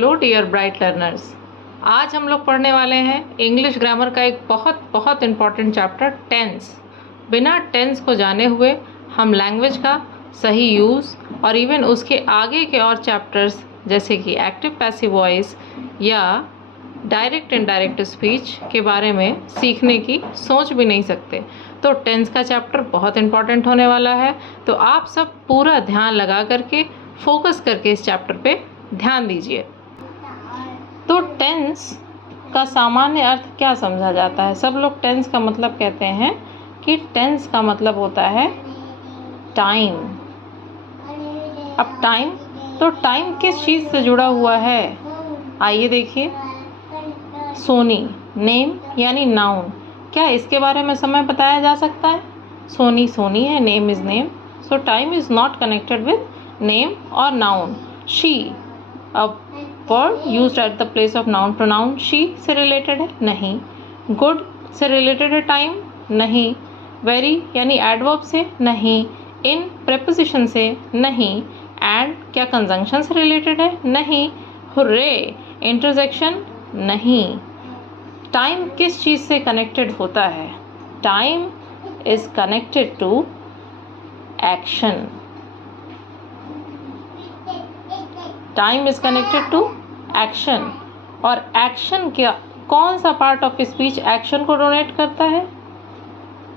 Hello dear bright learners. आज हम लोग पढ़ने वाले हैं इंग्लिश ग्रामर का एक बहुत बहुत इम्पॉर्टेंट चैप्टर टेंस। बिना टेंस को जाने हुए हम लैंग्वेज का सही यूज़ और इवन उसके आगे के और चैप्टर्स जैसे कि एक्टिव पैसिव वॉइस या डायरेक्ट इनडायरेक्ट स्पीच के बारे में सीखने की सोच भी नहीं सकते। तो टेंस का चैप्टर बहुत इम्पॉर्टेंट होने वाला है, तो आप सब पूरा ध्यान लगा करके फोकस करके इस चैप्टर पे ध्यान दीजिए। तो टेंस का सामान्य अर्थ क्या समझा जाता है? सब लोग टेंस का मतलब कहते हैं कि टेंस का मतलब होता है टाइम। अब टाइम, तो टाइम किस चीज़ से जुड़ा हुआ है? आइए देखिए, सोनी नेम यानी नाउन, क्या इसके बारे में समय बताया जा सकता है? सोनी सोनी है, name is name, so time is not connected with name और noun. She, a word used at the place of noun pronoun she से रिलेटेड है? नहीं। गुड से रिलेटेड है टाइम? नहीं। वेरी यानी एडवर्ब से? नहीं। इन प्रेपोजिशन से? नहीं। एंड क्या कंजंक्शन से रिलेटेड है? नहीं। Hurray interjection? नहीं। टाइम किस चीज़ से कनेक्टेड होता है? Time is connected to action. Time is connected to action. और एक्शन क्या, कौन सा पार्ट ऑफ स्पीच एक्शन को डोनेट करता है?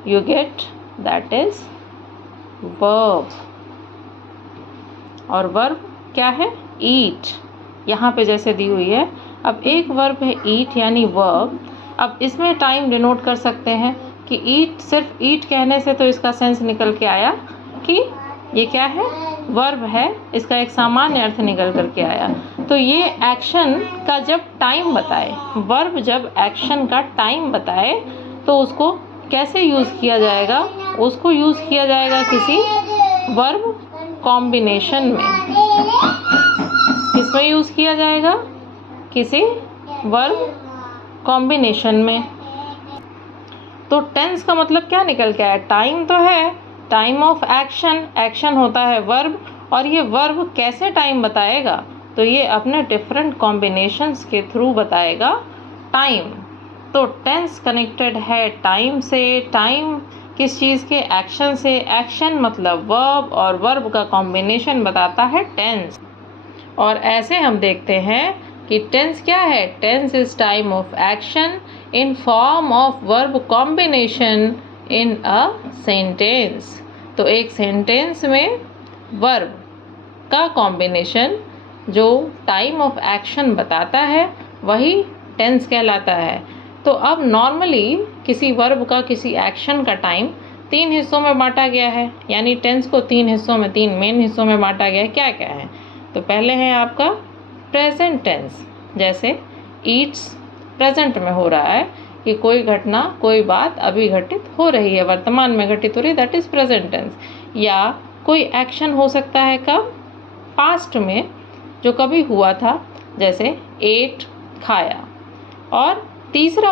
You get, that is verb. और वर्ब क्या है? ईट। यहाँ पे जैसे दी हुई है, अब एक वर्ब है ईट यानी वर्ब। अब इसमें टाइम डिनोट कर सकते हैं कि ईट, सिर्फ ईट कहने से तो इसका सेंस निकल के आया कि ये क्या है? वर्ब है, इसका एक सामान्य अर्थ निकल करके आया। तो ये एक्शन का जब टाइम बताए, वर्ब जब एक्शन का टाइम बताए तो उसको कैसे यूज़ किया जाएगा? उसको यूज़ किया जाएगा किसी वर्ब कॉम्बिनेशन में। किसमें यूज़ किया जाएगा? किसी वर्ब कॉम्बिनेशन में। तो टेंस का मतलब क्या निकल के आया? टाइम तो है, टाइम ऑफ एक्शन, एक्शन होता है वर्ब, और ये वर्ब कैसे टाइम बताएगा? तो ये अपने डिफरेंट कॉम्बिनेशंस के थ्रू बताएगा टाइम। तो टेंस कनेक्टेड है टाइम से। टाइम किस चीज़ के? एक्शन से। एक्शन मतलब वर्ब, और वर्ब का कॉम्बिनेशन बताता है टेंस। और ऐसे हम देखते हैं कि टेंस क्या है? Tense is time of action in form of verb combination in a sentence. तो एक सेंटेंस में वर्ब का कॉम्बिनेशन जो टाइम ऑफ एक्शन बताता है वही टेंस कहलाता है। तो अब नॉर्मली किसी वर्ब का, किसी एक्शन का टाइम 3 हिस्सों में बांटा गया है, यानी टेंस को 3 हिस्सों में, 3 मेन हिस्सों में बांटा गया है। क्या क्या है? तो पहले है आपका प्रेजेंट टेंस, जैसे ईट्स प्रेजेंट में हो रहा है कि कोई घटना, कोई बात अभी घटित हो रही है, वर्तमान में घटित हो रही है, दैट इज प्रेजेंट टेंस। या कोई एक्शन हो सकता है कब? पास्ट में, जो कभी हुआ था, जैसे एट, खाया। और तीसरी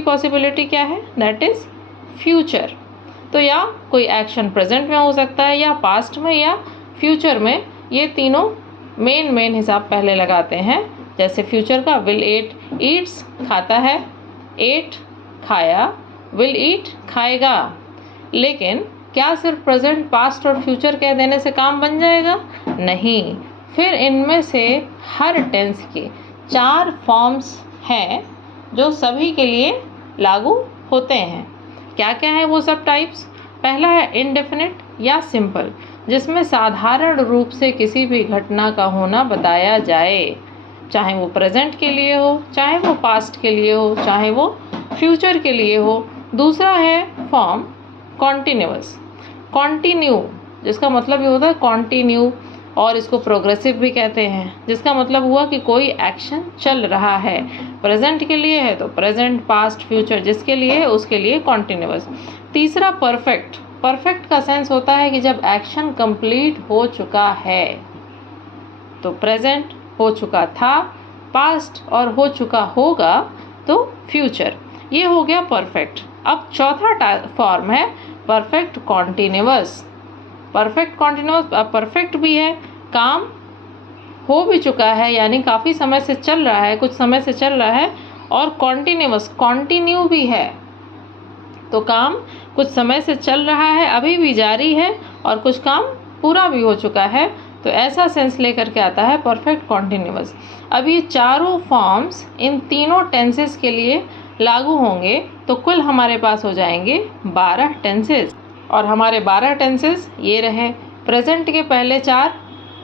पॉसिबिलिटी क्या है? That is future. तो या कोई एक्शन प्रेजेंट में हो सकता है, या पास्ट में, या फ्यूचर में। ये तीनों मेन हिसाब पहले लगाते हैं। जैसे फ्यूचर का विल एट ईट्स, खाता है, एट खाया, विल ईट खाएगा। लेकिन क्या सिर्फ प्रेजेंट, पास्ट और फ्यूचर कह देने से काम बन जाएगा? नहीं। फिर इनमें से हर टेंस के 4 फॉर्म्स हैं जो सभी के लिए लागू होते हैं। क्या क्या है वो सब टाइप्स? पहला है इनडेफिनिट या सिंपल, जिसमें साधारण रूप से किसी भी घटना का होना बताया जाए, चाहे वो प्रेजेंट के लिए हो, चाहे वो पास्ट के लिए हो, चाहे वो फ्यूचर के लिए हो। दूसरा है फॉर्म कॉन्टिन्यूअस, कॉन्टिन्यू, जिसका मतलब ये होता है कॉन्टिन्यू, और इसको प्रोग्रेसिव भी कहते हैं, जिसका मतलब हुआ कि कोई एक्शन चल रहा है, प्रेजेंट के लिए है तो प्रेजेंट, पास्ट, फ्यूचर जिसके लिए है उसके लिए कॉन्टिन्यूअस। तीसरा परफेक्ट, परफेक्ट का सेंस होता है कि जब एक्शन कंप्लीट हो चुका है, तो प्रेजेंट हो चुका था, पास्ट और हो चुका होगा तो फ्यूचर। ये हो गया परफेक्ट। अब चौथा फॉर्म है perfect continuous. Perfect continuous perfect भी है, काम हो भी चुका है यानी काफ़ी समय से चल रहा है, कुछ समय से चल रहा है, और कॉन्टिन्यूअस कॉन्टिन्यू भी है, तो काम कुछ समय से चल रहा है, अभी भी जारी है, और कुछ काम पूरा भी हो चुका है, तो ऐसा सेंस लेकर के आता है परफेक्ट कॉन्टिन्यूअस। अब ये चारों फॉर्म्स इन तीनों टेंसेस के लिए लागू होंगे, तो कुल हमारे पास हो जाएंगे 12 टेंसेस। और हमारे 12 टेंसेस ये रहे। प्रेजेंट के पहले 4,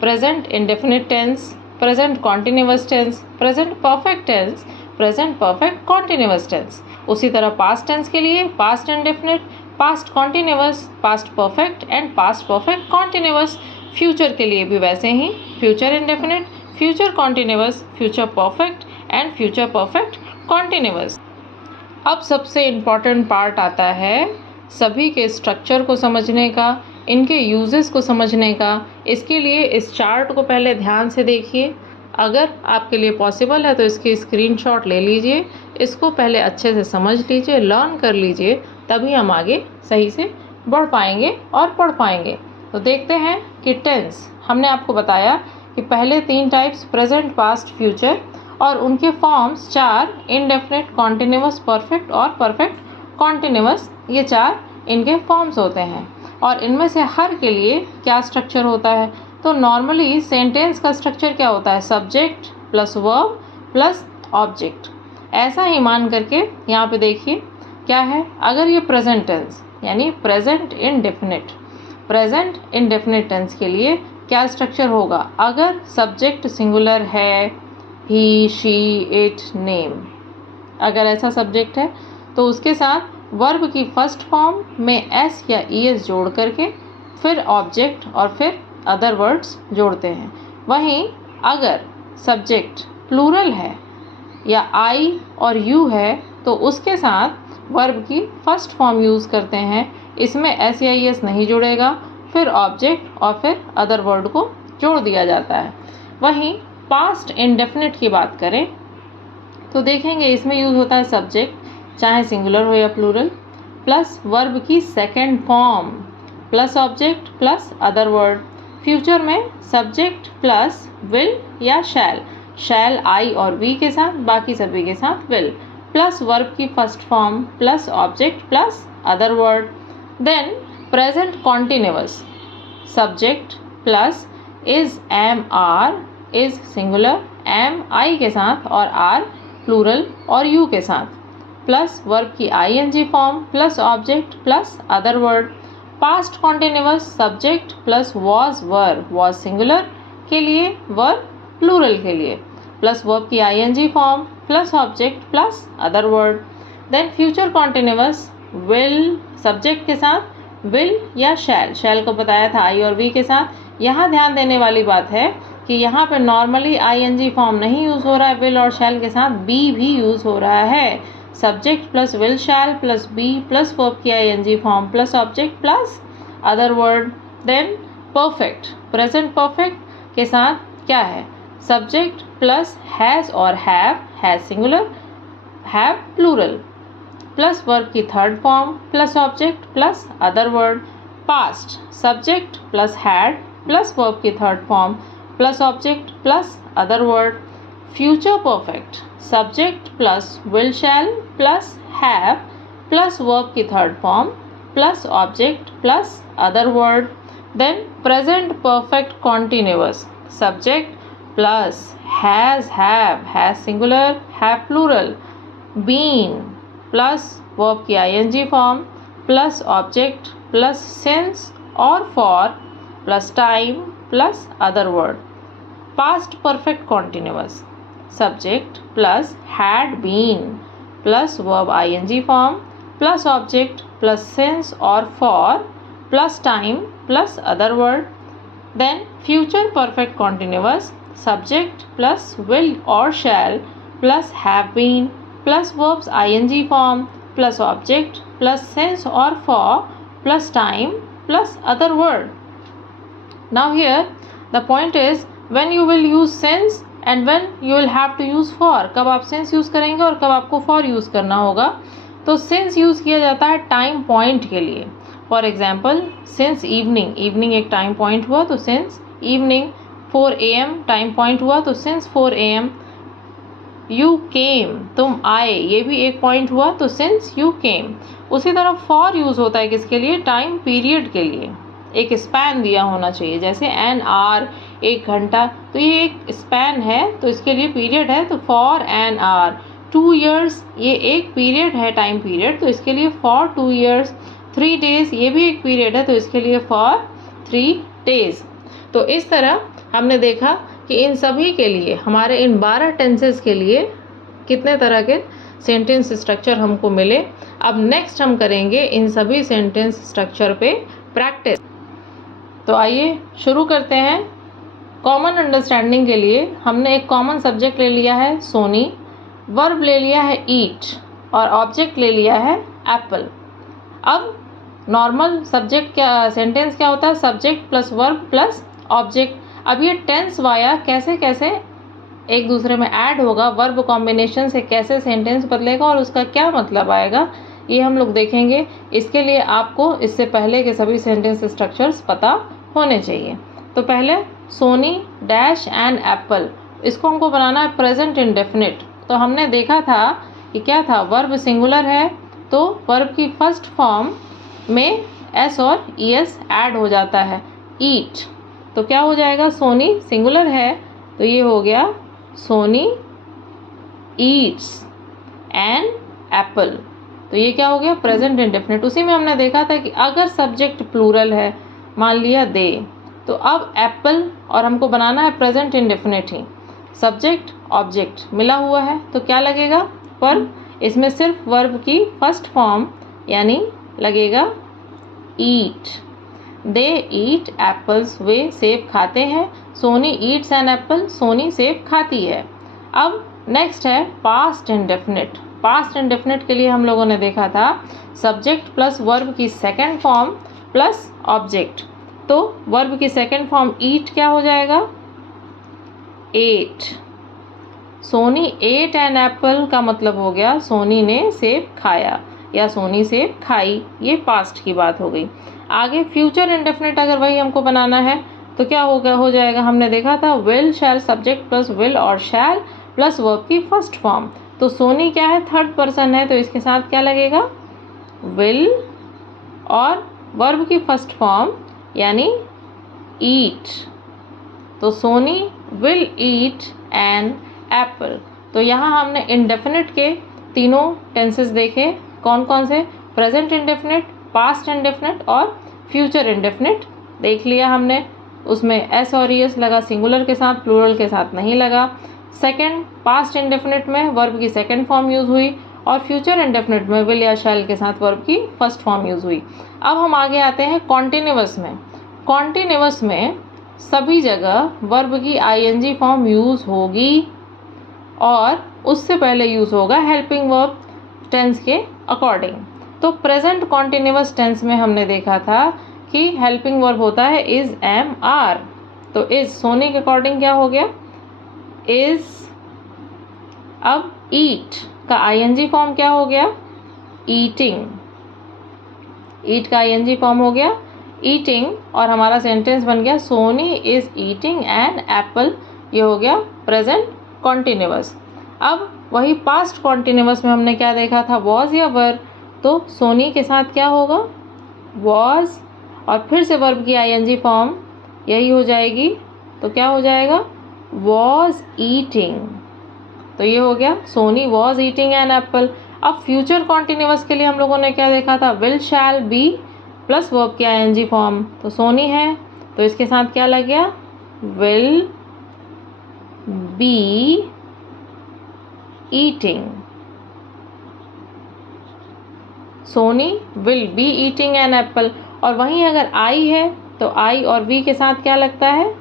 present indefinite tense, present continuous tense, present perfect tense, present perfect continuous tense. उसी तरह पास्ट टेंस के लिए past indefinite, past continuous, past perfect and past perfect continuous. Future के लिए भी वैसे ही, future indefinite, future continuous, future perfect and future perfect continuous. अब सबसे इम्पॉर्टेंट पार्ट आता है सभी के स्ट्रक्चर को समझने का, इनके यूजेस को समझने का। इसके लिए इस चार्ट को पहले ध्यान से देखिए। अगर आपके लिए पॉसिबल है तो इसकी स्क्रीनशॉट ले लीजिए, इसको पहले अच्छे से समझ लीजिए, लर्न कर लीजिए, तभी हम आगे सही से बढ़ पाएंगे और पढ़ पाएंगे। तो देखते हैं कि टेंस, हमने आपको बताया कि पहले 3 टाइप्स प्रेजेंट, पास्ट, फ्यूचर, और उनके फॉर्म्स 4 इंडेफिनिट, कॉन्टिन्यूअस, परफेक्ट और परफेक्ट कॉन्टिन्यूअस, ये 4 इनके फॉर्म्स होते हैं। और इनमें से हर के लिए क्या स्ट्रक्चर होता है, तो नॉर्मली सेंटेंस का स्ट्रक्चर क्या होता है, subject plus verb plus object. ऐसा ही मान करके यहाँ पे देखिए क्या है। अगर ये प्रेजेंट टेंस यानी present indefinite, present indefinite tense के लिए क्या स्ट्रक्चर होगा, अगर सब्जेक्ट सिंगुलर है, ही, शी, इट, नेम, अगर ऐसा सब्जेक्ट है तो उसके साथ वर्ब की फर्स्ट फॉर्म में एस या ईएस जोड़ करके फिर ऑब्जेक्ट और फिर अदर वर्ड्स जोड़ते हैं। वहीं अगर सब्जेक्ट प्लूरल है या आई और यू है तो उसके साथ वर्ब की फर्स्ट फॉर्म यूज़ करते हैं, इसमें एस या ईएस नहीं जुड़ेगा, फिर ऑब्जेक्ट और फिर अदर वर्ड को जोड़ दिया जाता है। वहीं पास्ट इंडेफिनिट की बात करें तो देखेंगे इसमें यूज़ होता है सब्जेक्ट, चाहे सिंगुलर हो या प्लूरल, प्लस वर्ब की second form plus object plus other word. Future में सब्जेक्ट प्लस विल या शैल, शैल आई और वी के साथ, बाकी सभी के साथ विल, प्लस वर्ब की first form plus object plus other word. Then present continuous, subject plus is, am, are, is singular, am I के साथ और आर प्लूरल और यू के साथ, प्लस वर्ब की ING form plus object plus other word. Past continuous, subject plus was, verb, was singular के लिए, verb plural के लिए, प्लस वर्ब की ING form plus object plus other word. Then future continuous, will subject के साथ, will या शैल, शैल को बताया था आई और वी के साथ। यहाँ ध्यान देने वाली बात है कि यहाँ पर नॉर्मली आईएनजी फॉर्म नहीं यूज़ हो रहा है विल और शैल के साथ, बी भी यूज़ हो रहा है। Subject plus will shall plus be plus verb की ING form plus object plus other word. Then perfect, present perfect के साथ क्या है, सब्जेक्ट प्लस हैज़ और have singular, have plural, plus verb की third form plus object plus other word. Past, subject plus had plus verb की third form plus object plus other word. Future perfect, subject plus will shall plus have plus verb की third form plus object plus other word. Then present perfect continuous, subject plus has singular, have plural, been plus verb की ING form plus object plus since और for plus time plus other word. Past perfect continuous, subject plus had been plus verb ING form plus object plus since और for plus time plus other word. Then future perfect continuous, subject plus will और shall plus have been plus verbs ING form plus object plus since और for plus time plus other word. Now here the point is when you will use since and when you will have to use for. कब आप since use करेंगे और कब आपको for use करना होगा. तो since यूज़ किया जाता है टाइम पॉइंट के लिए. For example since evening, evening एक टाइम पॉइंट हुआ तो since evening. 4 AM time point हुआ, तो सिंस 4 AM यू केम, तुम आए, ये भी एक पॉइंट हुआ, तो सिंस यू केम। उसी तरह फॉर यूज़ होता है किसके लिए? टाइम पीरियड के लिए, एक स्पैन दिया होना चाहिए, जैसे एन आवर, एक घंटा, तो ये एक स्पैन है, तो इसके लिए पीरियड है, तो फॉर एन आवर। 2 years, ये एक पीरियड है, टाइम पीरियड, तो इसके लिए फॉर 2 years। 3 days, ये भी एक पीरियड है, तो इसके लिए फॉर 3 days। तो इस तरह हमने देखा कि इन सभी के लिए, हमारे इन 12 टेंसेस के लिए कितने तरह के सेंटेंस स्ट्रक्चर हमको मिले। अब नेक्स्ट हम करेंगे इन सभी सेंटेंस स्ट्रक्चर पे प्रैक्टिस। तो आइए शुरू करते हैं। कॉमन अंडरस्टैंडिंग के लिए हमने एक कॉमन सब्जेक्ट ले लिया है सोनी, वर्ब ले लिया है ईट और ऑब्जेक्ट ले लिया है एप्पल। अब नॉर्मल सब्जेक्ट क्या, सेंटेंस क्या होता है? Subject plus verb plus object. अब ये टेंस वाया कैसे कैसे एक दूसरे में ऐड होगा, वर्ब कॉम्बिनेशन से कैसे सेंटेंस बदलेगा और उसका क्या मतलब आएगा, ये हम लोग देखेंगे। इसके लिए आपको इससे पहले के सभी सेंटेंस स्ट्रक्चर्स पता होने चाहिए। तो पहले सोनी डैश एंड एप्पल, इसको हमको बनाना है प्रेजेंट इंडेफिनिट। तो हमने देखा था कि क्या था, वर्ब सिंगुलर है तो वर्ब की फर्स्ट फॉर्म में एस और ईएस ऐड हो जाता है, ईट। तो क्या हो जाएगा? सोनी सिंगुलर है तो ये हो गया सोनी ईट्स एन एप्पल। तो ये क्या हो गया? Present indefinite. उसी में हमने देखा था कि अगर सब्जेक्ट प्लूरल है, मान लिया दे, तो अब एप्पल और हमको बनाना है प्रेजेंट इंडेफिनिट ही, सब्जेक्ट ऑब्जेक्ट मिला हुआ है, तो क्या लगेगा? पर इसमें सिर्फ वर्ब की फर्स्ट फॉर्म यानी लगेगा ईट। दे ईट एप्पल्स, वे सेब खाते हैं। Soni eats an apple, Soni सेब खाती है। अब नेक्स्ट है पास्ट इंडेफिनिट। पास्ट इंडेफिनिट के लिए हम लोगों ने देखा था सब्जेक्ट प्लस वर्ब की सेकंड फॉर्म प्लस ऑब्जेक्ट। तो वर्ब की सेकंड फॉर्म ईट क्या हो जाएगा? Ate. Soni ate an apple का मतलब हो गया सोनी ने सेब खाया या सोनी सेब खाई, ये पास्ट की बात हो गई। आगे फ्यूचर इंडेफिनिट अगर वही हमको बनाना है तो क्या हो जाएगा? हमने देखा था will shell, subject plus will और शैल प्लस वर्ब की फर्स्ट फॉर्म। तो सोनी क्या है? थर्ड पर्सन है, तो इसके साथ क्या लगेगा? विल और वर्ब की फर्स्ट फॉर्म यानी ईट। तो Soni will eat an apple. तो यहाँ हमने इंडेफिनिट के तीनों टेंसेस देखे, कौन कौन से? प्रेजेंट इंडेफिनिट, पास्ट इंडेफिनिट और फ्यूचर इंडेफिनिट देख लिया हमने। उसमें एस और ईएस लगा सिंगुलर के साथ, प्लूरल के साथ नहीं लगा। सेकंड पास्ट इंडेफिनिट में वर्ब की सेकंड फॉर्म यूज़ हुई और फ्यूचर इंडेफिनिट में विल या शैल के साथ वर्ब की फर्स्ट फॉर्म यूज़ हुई। अब हम आगे आते हैं कॉन्टिन्यूअस में। कॉन्टिन्यूअस में सभी जगह वर्ब की आईएनजी फॉर्म यूज़ होगी और उससे पहले यूज़ होगा हेल्पिंग वर्ब टेंस के अकॉर्डिंग। तो प्रेजेंट कॉन्टिन्यूअस टेंस में हमने देखा था कि हेल्पिंग वर्ब होता है इज, एम, आर। तो इज सोनी के अकॉर्डिंग क्या हो गया? इज। अब ईट का आईएनजी फॉर्म क्या हो गया? ईटिंग। ईट का आईएनजी फॉर्म हो गया ईटिंग और हमारा सेंटेंस बन गया Soni is eating an apple. ये हो गया प्रेजेंट कॉन्टिन्यूअस। अब वही पास्ट कॉन्टिन्यूअस में हमने क्या देखा था? वॉज या वर। तो सोनी के साथ क्या होगा? वॉज और फिर से वर्ब की आईएनजी फॉर्म यही हो जाएगी, तो क्या हो जाएगा? Was eating. तो ये हो गया Soni was eating an apple. अब फ्यूचर कॉन्टिन्यूअस के लिए हम लोगों ने क्या देखा था? Will shall be plus verb की आईएनजी फॉर्म। तो सोनी है तो इसके साथ क्या लग गया? Will be eating. Soni will be eating an apple. और वहीं अगर आई है तो आई और वी के साथ क्या लगता है?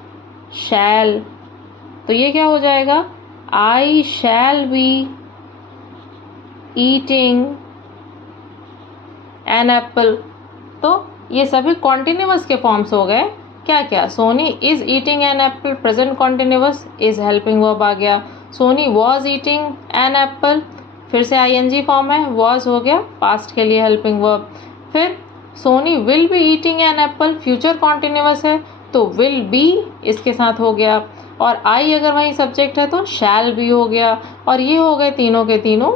शैल। तो ये क्या हो जाएगा? I shall be eating an apple. तो ये सभी कॉन्टिन्यूअस के फॉर्म्स हो गए। क्या क्या? Soni is eating an apple, present continuous, is helping verb आ गया। Soni was eating an apple, फिर से आईएनजी फॉर्म है, वॉज हो गया पास्ट के लिए हेल्पिंग वर्ब। फिर Soni will be eating an apple, future continuous है तो विल बी इसके साथ हो गया, और आई अगर वहीं सब्जेक्ट है तो शैल बी हो गया। और ये हो गए तीनों के तीनों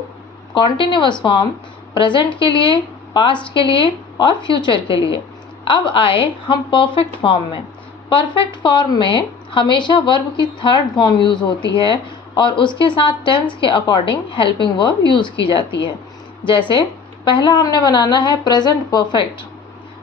कॉन्टिन्यूअस फॉर्म, प्रेजेंट के लिए, पास्ट के लिए और फ्यूचर के लिए। अब आए हम परफेक्ट फॉर्म में। परफेक्ट फॉर्म में हमेशा वर्ब की थर्ड फॉर्म यूज़ होती है और उसके साथ टेंस के अकॉर्डिंग हेल्पिंग वर्ब यूज़ की जाती है। जैसे पहला हमने बनाना है प्रेजेंट परफेक्ट,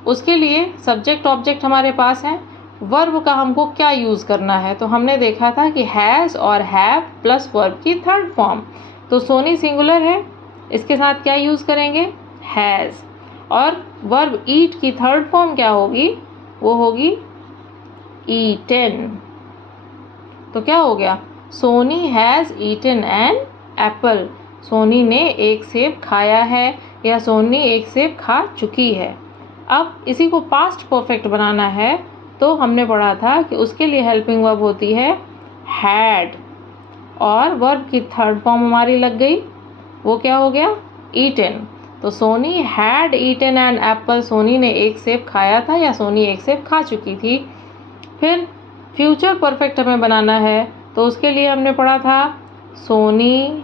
उसके लिए सब्जेक्ट ऑब्जेक्ट हमारे पास है। वर्ब का हमको क्या यूज़ करना है, तो हमने देखा था कि हैज़ और हैव प्लस वर्ब की थर्ड फॉर्म। तो सोनी सिंगुलर है, इसके साथ क्या यूज़ करेंगे, हैज़। और वर्ब ईट की थर्ड फॉर्म क्या होगी, वो होगी ईटन। तो क्या हो गया, Soni has eaten an apple. Soni ने एक सेब खाया है या सोनी एक सेब खा चुकी है। अब इसी को पास्ट परफेक्ट बनाना है तो हमने पढ़ा था कि उसके लिए हेल्पिंग वर्ब होती है हैड, और वर्ब की थर्ड फॉर्म हमारी लग गई, वो क्या हो गया, ईटन। तो Soni had eaten an apple, Soni ने एक सेब खाया था या सोनी एक सेब खा चुकी थी। फिर फ्यूचर परफेक्ट हमें बनाना है तो उसके लिए हमने पढ़ा था सोनी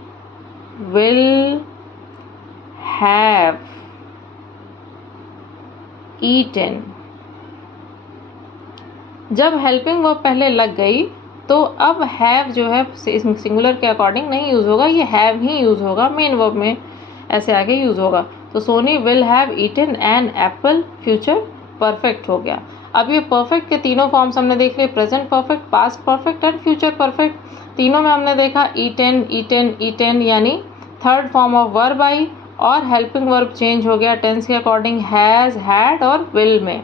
विल हैव ईटन। जब हेल्पिंग वर्ब पहले लग गई तो अब हैव जो है सिंगुलर के अकॉर्डिंग नहीं यूज़ होगा, ये हैव ही यूज़ होगा, मेन वर्ब में ऐसे आगे यूज़ होगा। तो Soni will have eaten an apple future perfect हो गया। अब ये परफेक्ट के तीनों फॉर्म्स हमने देख लिए, present perfect, past perfect and future perfect. तीनों में हमने देखा ईटन ईटन ईटन यानी third form of verb I, और हेल्पिंग वर्ब चेंज हो गया टेंस के अकॉर्डिंग, हैज़, हैड और विल में।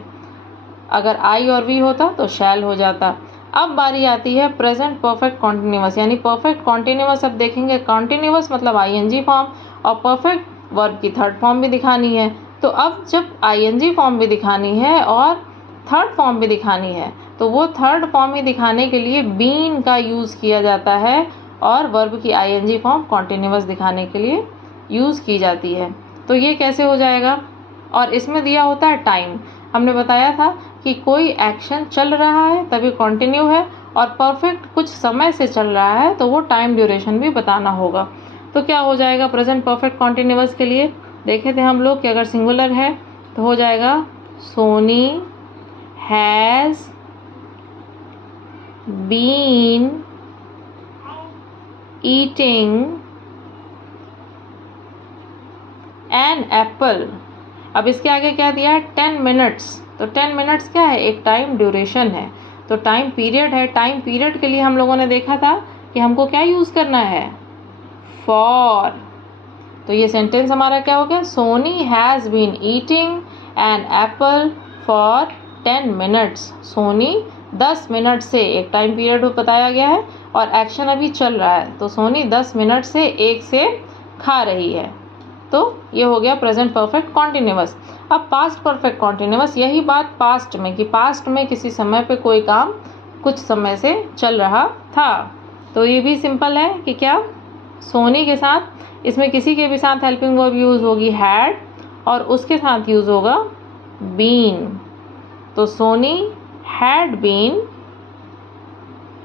अगर आई और वी होता तो शैल हो जाता। अब बारी आती है प्रेजेंट परफेक्ट कॉन्टिन्यूअस, यानी परफेक्ट कॉन्टिन्यूअस। अब देखेंगे कॉन्टिन्यूअस मतलब आईएनजी फॉर्म, और परफेक्ट वर्ब की थर्ड फॉर्म भी दिखानी है। तो अब जब आईएनजी फॉर्म भी दिखानी है और थर्ड फॉर्म भी दिखानी है तो वो थर्ड फॉर्म ही दिखाने के लिए बीन का यूज़ किया जाता है, और वर्ब की आईएनजी फॉर्म कॉन्टिन्यूअस दिखाने के लिए यूज़ की जाती है। तो ये कैसे हो जाएगा, और इसमें दिया होता है टाइम। हमने बताया था कि कोई एक्शन चल रहा है तभी कंटिन्यू है, और परफेक्ट कुछ समय से चल रहा है तो वो टाइम ड्यूरेशन भी बताना होगा। तो क्या हो जाएगा प्रेजेंट परफेक्ट कॉन्टिन्यूअस के लिए, देखे थे हम लोग कि अगर सिंगुलर है तो हो जाएगा Soni has been eating an apple. अब इसके आगे क्या दिया है, 10 मिनट्स। तो 10 मिनट्स क्या है, एक टाइम ड्यूरेशन है, तो टाइम पीरियड है। टाइम पीरियड के लिए हम लोगों ने देखा था कि हमको क्या यूज़ करना है, फॉर। तो ये सेंटेंस हमारा क्या हो गया, Soni has been eating an apple for 10 minutes. Soni 10 minute से, एक टाइम पीरियड बताया गया है और एक्शन अभी चल रहा है, तो सोनी 10 मिनट से एक सेब खा रही है। तो ये हो गया प्रेजेंट परफेक्ट कॉन्टिन्यूअस। अब पास्ट परफेक्ट कॉन्टिन्यूअस, यही बात पास्ट में कि पास्ट में किसी समय पे कोई काम कुछ समय से चल रहा था। तो ये भी सिंपल है कि क्या, सोनी के साथ, इसमें किसी के भी साथ हेल्पिंग वर्ब यूज़ होगी हैड, और उसके साथ यूज़ होगा बीन। तो Soni had been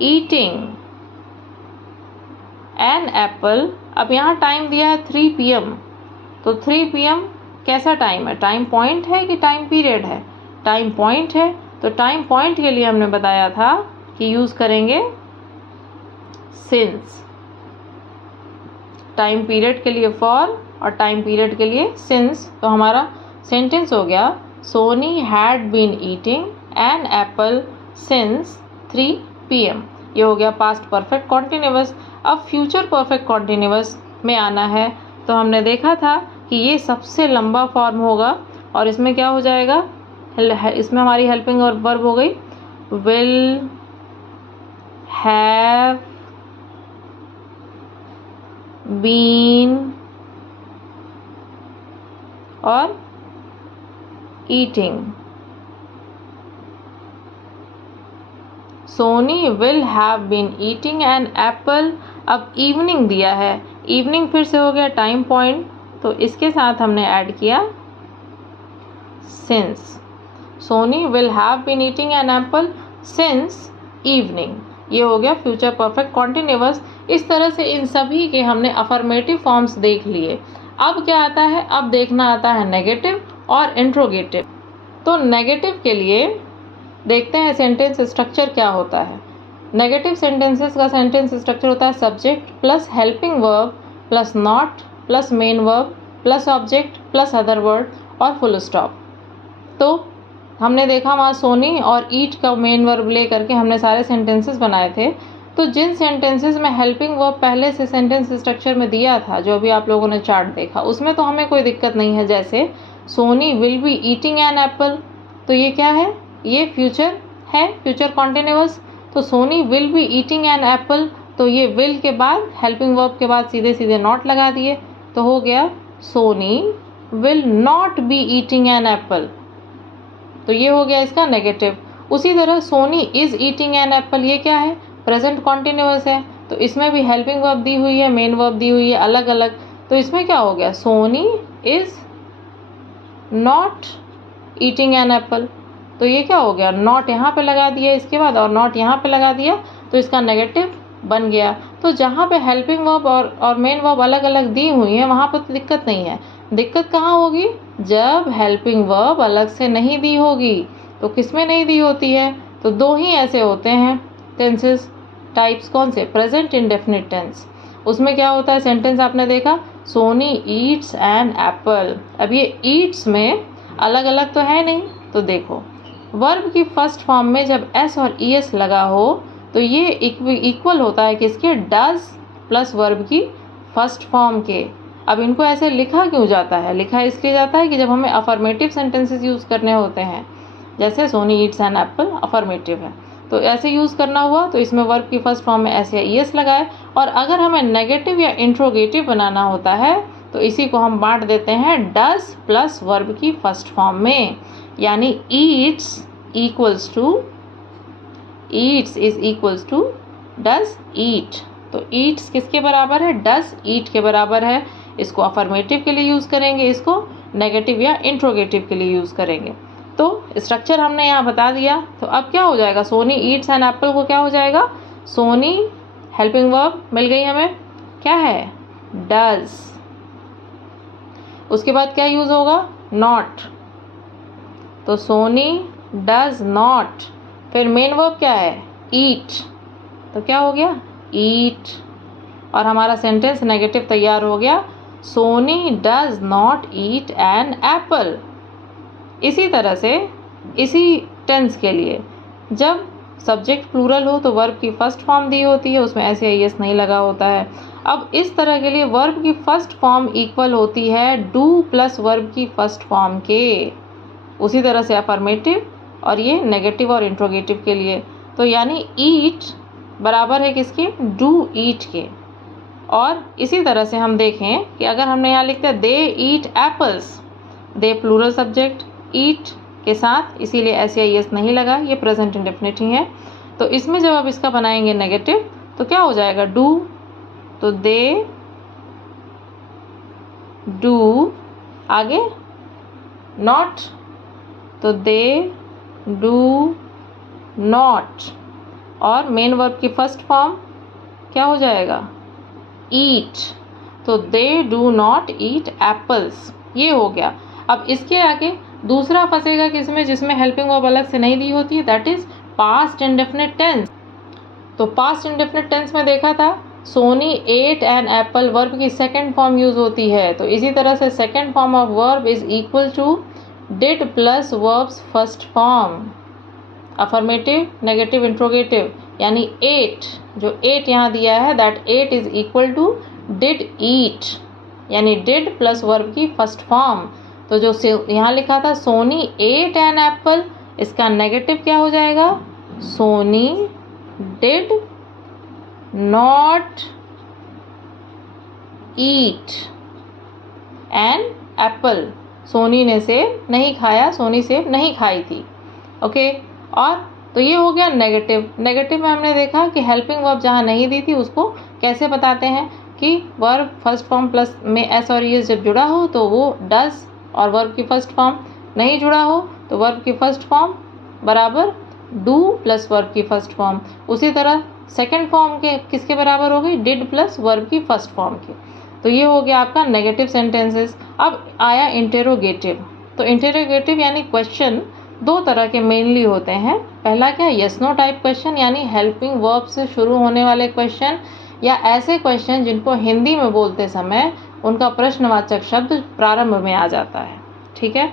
eating an apple. अब यहाँ टाइम दिया है 3 PM, तो 3 PM कैसा टाइम है, टाइम पॉइंट है कि टाइम पीरियड है, टाइम पॉइंट है। तो टाइम पॉइंट के लिए हमने बताया था कि यूज़ करेंगे सिंस, टाइम पीरियड के लिए फॉर और टाइम पीरियड के लिए सिंस। तो हमारा सेंटेंस हो गया Soni had been eating an apple since 3 PM। ये हो गया पास्ट परफेक्ट कॉन्टिन्यूअस। अब फ्यूचर परफेक्ट कॉन्टिन्यूअस में आना है, तो हमने देखा था कि ये सबसे लंबा फॉर्म होगा, और इसमें क्या हो जाएगा, इसमें हमारी हेल्पिंग और वर्ब हो गई विल हैव बीन और eating. Soni will have been eating an apple. अब इवनिंग दिया है, इवनिंग फिर से हो गया टाइम पॉइंट, तो इसके साथ हमने ऐड किया since. Soni will have been eating an apple since evening. ये हो गया फ्यूचर परफेक्ट कॉन्टिन्यूअस। इस तरह से इन सभी के हमने अफर्मेटिव फॉर्म्स देख लिए। अब क्या आता है, अब देखना आता है नेगेटिव और इंट्रोगेटिव। तो नेगेटिव के लिए देखते हैं सेंटेंस स्ट्रक्चर क्या होता है। नेगेटिव सेंटेंसेस का सेंटेंस स्ट्रक्चर होता है subject plus helping verb plus not plus main verb plus object plus other word और फुल स्टॉप। तो हमने देखा वहाँ सोनी और ईट का मेन वर्ब ले करके हमने सारे सेंटेंसेस बनाए थे। तो जिन सेंटेंसेस में हेल्पिंग वर्ब पहले से सेंटेंस स्ट्रक्चर में दिया था, जो अभी आप लोगों ने चार्ट देखा, उसमें तो हमें कोई दिक्कत नहीं है। जैसे Soni will be eating an apple, तो ये क्या है, ये फ्यूचर है, फ्यूचर कॉन्टिन्यूअस। तो Soni will be eating an apple, तो ये विल के बाद हेल्पिंग वर्ब के बाद सीधे सीधे नॉट लगा दिए, तो हो गया Soni will not be eating an apple. तो ये हो गया इसका नेगेटिव। उसी तरह Soni is eating an apple, ये क्या है, प्रेजेंट कॉन्टिन्यूअस है। तो इसमें भी हेल्पिंग वर्ब दी हुई है, मेन वर्ब दी हुई है अलग अलग। तो इसमें क्या हो गया, Soni is not eating an apple. तो ये क्या हो गया, नॉट यहाँ पे लगा दिया इसके बाद और नॉट यहाँ पे लगा दिया, तो इसका नेगेटिव बन गया। तो जहाँ पे हेल्पिंग वर्ब और मेन वर्ब अलग अलग दी हुई है वहाँ पर तो दिक्कत नहीं है। दिक्कत कहाँ होगी, जब हेल्पिंग वर्ब अलग से नहीं दी होगी। तो किस में नहीं दी होती है, तो दो ही ऐसे होते हैं टेंसेस टाइप्स। कौन से, प्रेजेंट इंडेफिनिट टेंस। उसमें क्या होता है, सेंटेंस आपने देखा सोनी ईट्स एन एप्पल। अब ये ईट्स में अलग अलग तो है नहीं, तो देखो वर्ब की फर्स्ट फॉर्म में जब एस और ई एस लगा हो तो ये इक्वल होता है किसके, डज प्लस वर्ब की फर्स्ट फॉर्म के। अब इनको ऐसे लिखा क्यों जाता है, लिखा इसलिए जाता है कि जब हमें अफर्मेटिव सेंटेंसेस यूज़ करने होते हैं, जैसे Soni eats an apple affirmative है, तो ऐसे यूज़ करना हुआ तो इसमें वर्ब की फर्स्ट फॉर्म में एस या ई एस लगाए। और अगर हमें नेगेटिव या इंट्रोगेटिव बनाना होता है तो इसी को हम बांट देते हैं डज प्लस वर्ब की फर्स्ट फॉर्म में, यानी eats is equals to does eat. तो ईट्स किसके बराबर है, डज ईट के बराबर है। इसको अफर्मेटिव के लिए यूज़ करेंगे, इसको नेगेटिव या इंट्रोगेटिव के लिए यूज़ करेंगे। तो स्ट्रक्चर हमने यहाँ बता दिया। तो अब क्या हो जाएगा, सोनी ईट्स एन एप्पल को क्या हो जाएगा, सोनी हेल्पिंग वर्ब मिल गई हमें, क्या है, डज। उसके बाद क्या यूज़ होगा, नॉट। तो सोनी डज नॉट। फिर मेन वर्ब क्या है, ईट, तो क्या हो गया, ईट। और हमारा सेंटेंस नेगेटिव तैयार हो गया, Soni does not eat an apple. इसी तरह से इसी टेंस के लिए जब सब्जेक्ट प्लूरल हो तो वर्ब की फर्स्ट फॉर्म दी होती है, उसमें ऐसे आई एस नहीं लगा होता है। अब इस तरह के लिए वर्ब की फर्स्ट फॉर्म इक्वल होती है डू प्लस वर्ब की फर्स्ट फॉर्म के। उसी तरह से अफर्मेटिव और ये नेगेटिव और इंट्रोगेटिव के लिए। तो यानी ईट बराबर है किसके, डू ईट के। और इसी तरह से हम देखें कि अगर हमने यहाँ लिखते हैं दे ईट एप्पल्स, दे प्लूरल सब्जेक्ट, ईट के साथ, इसीलिए एस या एस नहीं लगा, ये प्रेजेंट इंडेफिनिट ही है। तो इसमें जब आप इसका बनाएंगे नेगेटिव तो क्या हो जाएगा, डू, तो दे डू, आगे नॉट, तो दे डू नॉट। और मेन वर्ब की फर्स्ट फॉर्म क्या हो जाएगा, ईट, तो they do not eat apples. ये हो गया। अब इसके आगे दूसरा फंसेगा किसमें, जिसमें हेल्पिंग वर्ब अलग से नहीं दी होती है, that is past indefinite tense. तो पास्ट इंडेफिनिट टेंस में देखा था Soni ate an apple, verb की सेकंड फॉर्म यूज होती है। तो इसी तरह से second form of verb is equal to did plus verbs first form, affirmative negative interrogative. यानी एट, जो एट यहाँ दिया है that ate is equal to did eat, यानी डिड प्लस वर्ब की फर्स्ट फॉर्म। तो जो यहाँ लिखा था सोनी एट एन एप्पल, इसका नेगेटिव क्या हो जाएगा, Soni did not eat an apple. Soni ने सेब नहीं खाया, सोनी सेब नहीं खाई थी। ओके, और तो ये हो गया नेगेटिव। नेगेटिव में हमने देखा कि हेल्पिंग वर्ब जहाँ नहीं दी थी उसको कैसे बताते हैं कि वर्ब फर्स्ट फॉर्म प्लस में एस और ई एस जब जुड़ा हो तो वो डज, और वर्ब की फर्स्ट फॉर्म नहीं जुड़ा हो तो वर्ब की फर्स्ट फॉर्म बराबर डू प्लस वर्ब की फर्स्ट फॉर्म। उसी तरह सेकंड फॉर्म के किसके बराबर हो गई, डिड प्लस वर्ब की फर्स्ट फॉर्म की। तो ये हो गया आपका नेगेटिव सेंटेंसेस। अब आया इंटेरोगेटिव। तो इंटेरोगेटिव यानी क्वेश्चन दो तरह के मेनली होते हैं। पहला क्या, यस नो टाइप क्वेश्चन यानी हेल्पिंग वर्ब से शुरू होने वाले क्वेश्चन, या ऐसे क्वेश्चन जिनको हिंदी में बोलते समय उनका प्रश्नवाचक शब्द प्रारंभ में आ जाता है। ठीक है,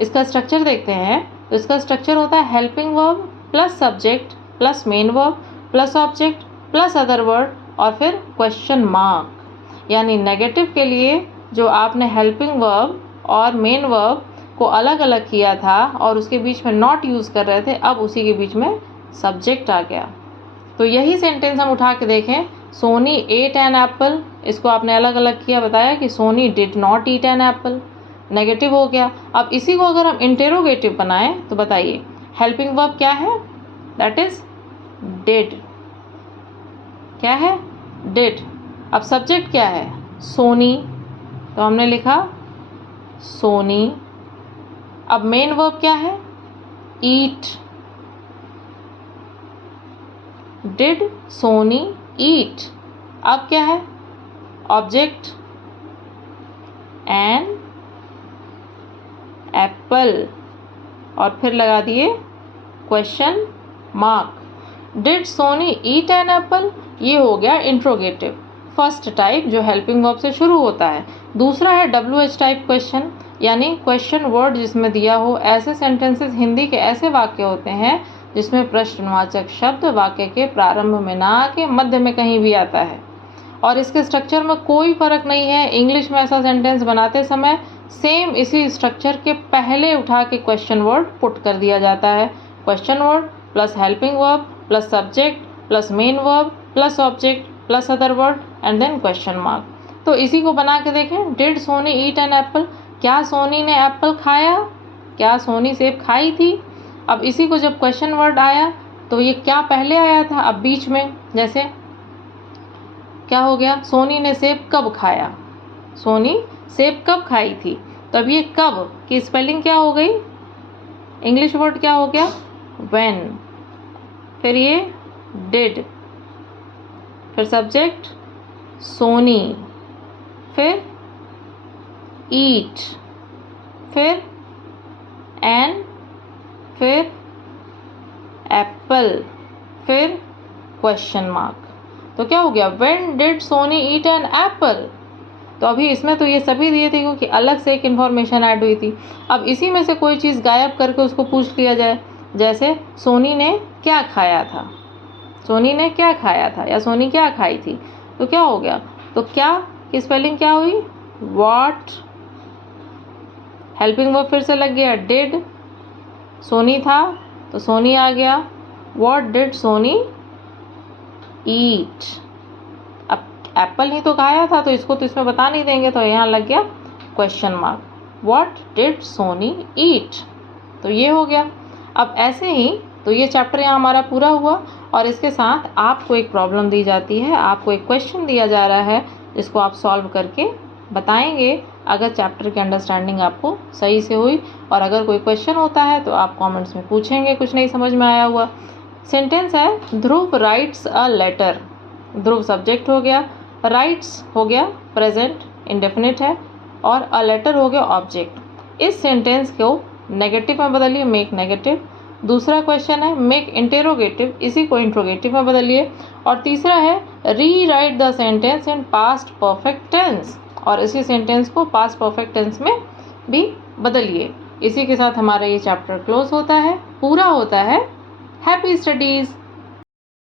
इसका स्ट्रक्चर देखते हैं। तो इसका स्ट्रक्चर होता है helping verb plus subject plus main verb plus object plus other word और फिर क्वेश्चन मार्क। यानी नेगेटिव के लिए जो आपने हेल्पिंग वर्ब और मेन वर्ब को अलग अलग किया था और उसके बीच में नॉट यूज़ कर रहे थे, अब उसी के बीच में सब्जेक्ट आ गया। तो यही सेंटेंस हम उठा के देखें, सोनी एट एन एप्पल, इसको आपने अलग अलग किया, बताया कि Soni did not eat an apple, negative हो गया। अब इसी को अगर हम इंटेरोगेटिव बनाएं तो बताइए हेल्पिंग वर्ब क्या है, दैट इज डिड। क्या है, डिड। अब सब्जेक्ट क्या है, सोनी, तो हमने लिखा सोनी। अब मेन वर्ब क्या है, ईट। डिड सोनी ईट। अब क्या है, ऑब्जेक्ट एन एप्पल और फिर लगा दिए question mark. Did Soni eat an apple, ये हो गया इंट्रोगेटिव फर्स्ट टाइप जो हेल्पिंग वर्ब से शुरू होता है। दूसरा है WH टाइप क्वेश्चन, यानी क्वेश्चन वर्ड जिसमें दिया हो। ऐसे सेंटेंसेस हिंदी के ऐसे वाक्य होते हैं जिसमें प्रश्नवाचक शब्द वाक्य के प्रारंभ में ना आके मध्य में कहीं भी आता है और इसके स्ट्रक्चर में कोई फर्क नहीं है। इंग्लिश में ऐसा सेंटेंस बनाते समय सेम इसी स्ट्रक्चर के पहले उठा के क्वेश्चन वर्ड पुट कर दिया जाता है। Question word plus helping verb plus subject plus main verb plus object plus other word and then question mark. तो इसी को बना के देखें, did Soni eat an apple, क्या सोनी ने एप्पल खाया, क्या सोनी सेब खाई थी। अब इसी को जब क्वेश्चन वर्ड आया तो ये क्या पहले आया था, अब बीच में, जैसे क्या हो गया, सोनी ने सेब कब खाया, सोनी सेब कब खाई थी। तो अब ये कब की स्पेलिंग क्या हो गई, इंग्लिश वर्ड क्या हो गया, व्हेन। फिर ये डिड, फिर सब्जेक्ट सोनी, फिर ईट, फिर एन, फिर एप्पल, फिर क्वेश्चन मार्क। तो क्या हो गया, when did Soni eat an apple. तो अभी इसमें तो ये सभी दिए थे क्योंकि अलग से एक इन्फॉर्मेशन ऐड हुई थी। अब इसी में से कोई चीज़ गायब करके उसको पूछ लिया जाए, जैसे सोनी ने क्या खाया था, सोनी ने क्या खाया था या सोनी क्या खाई थी। तो क्या हो गया, तो क्या की स्पेलिंग क्या हुई, व्हाट। हेल्पिंग वर्ब फिर से लग गया, डिड। सोनी था तो सोनी आ गया, व्हाट डिड सोनी ईट। अब एप्पल ही तो खाया था तो इसको तो इसमें बता नहीं देंगे, तो यहाँ लग गया question mark, what did Soni eat. तो ये हो गया। अब ऐसे ही तो ये चैप्टर यहाँ हमारा पूरा हुआ और इसके साथ आपको एक प्रॉब्लम दी जाती है, आपको एक क्वेश्चन दिया जा रहा है जिसको आप सॉल्व करके बताएंगे अगर चैप्टर की अंडरस्टैंडिंग आपको सही से हुई। और अगर कोई क्वेश्चन होता है तो आप कमेंट्स में पूछेंगे कुछ नहीं समझ में आया हुआ। सेंटेंस है, Dhruv writes a letter. Dhruv subject हो गया, राइट्स हो गया प्रेजेंट इंडेफिनिट है और अ लेटर हो गया ऑब्जेक्ट। इस सेंटेंस को नेगेटिव में बदलिए, मेक नेगेटिव। दूसरा क्वेश्चन है मेक इंटेरोगेटिव, इसी को इंट्रोगेटिव में बदलिए। और तीसरा है rewrite the sentence in past perfect tense, और इसी सेंटेंस को पास्ट परफेक्ट टेंस में भी बदलिए। इसी के साथ हमारा ये चैप्टर क्लोज होता है, पूरा होता है। Happy studies.